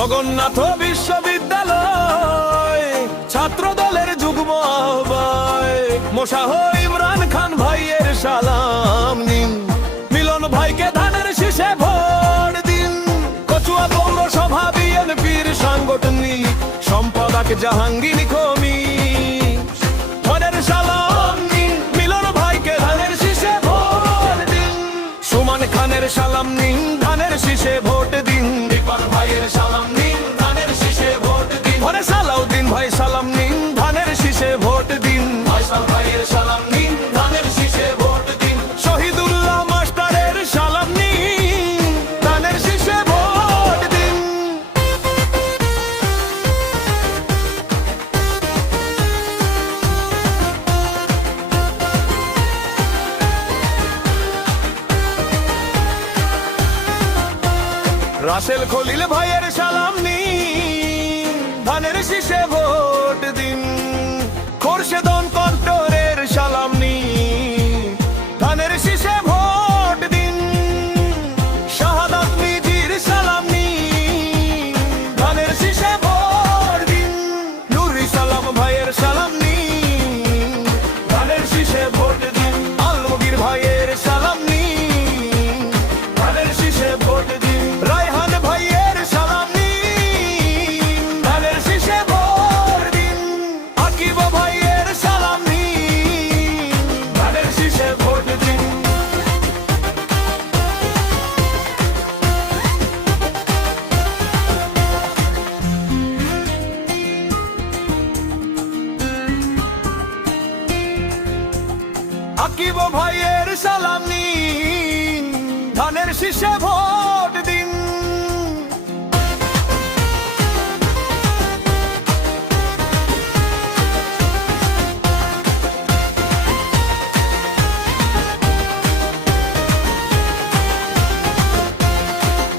জগন্নাথ বিশ্ববিদ্যালয় ছাত্র দলের যুগ্ম আহ্বায়ক মোশাহ ইমরান খান ভাইয়ের সালাম নিন। মিলন ভাইকে ধানের শীষে ভোট দিন। কচুয়া পৌরসভা বিএনপির সাংগঠনিক সম্পাদক জাহাঙ্গীর কমি ধানের সালাম নিন। মিলন ভাইকে ধানের শীষে ভোট দিন। সুমান খানের সালাম নিন, ধানের শীষে ভোট দিন। দীপক ভাইয়ের সালাম নিন, ধানের শীষে ভোট দিন। ঘরে সালাউদ্দিন ভাই সালাম নিন, ধানের শীষে ভোট দিন। ফয়সাল ভাইয়ের সালাম নিন, ধানের শীষে ভোট দিন। শহীদুল্লাহ মাস্টারের সালাম নিন, ধানের শীষে ভোট দিন। রাসেল খলিল ভাইয়ের সালাম নিন, ধানের শীষে ভোট দিন। খোরশেদন কন্টরের সালাম নিন, ধানের শীষে ভোট দিন। শাহাদাত মিজির সালাম নিন, ধানের শীষে ভোট দিন। নুরি সালাম ভাইয়ের সালাম নিন, ধানের শীষে ভোট দিন। আলমগীর ভাইয়ের সালাম নিন, ধানের শীষে ভোট দিন। রায়হান ভাইয়ের সালাম নিন, ধানের শীষে ভোট দিন। আকিব ভাইয়ের সালাম নিন, ধানের শীষে ভোট দিন। আকিব ভাইয়ের সালাম নিন, ধানের শীষে ভোট দিন।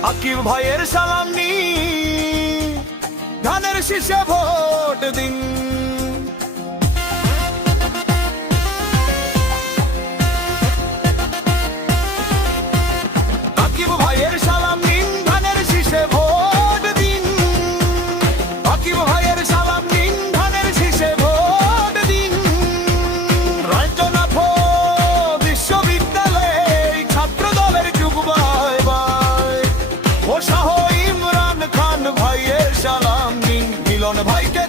আকিব ভাইয়ের সালাম নিন, ধানের শীষে ভোট দিন। আকিব ভাইয়ের সালাম নিন, ধানের শীষে ভোট দিন। আকিব ভাইয়ের সালাম নিন, ধানের শীষে ভোট দিন। রাজ্যনাথ বিশ্ববিদ্যালয়ে ছাত্র দলের যুগ্ম আহ্বায়ক মোশাহ ইমরান খান ভাইয়ের সালাম নিন। মিলন ভাইকে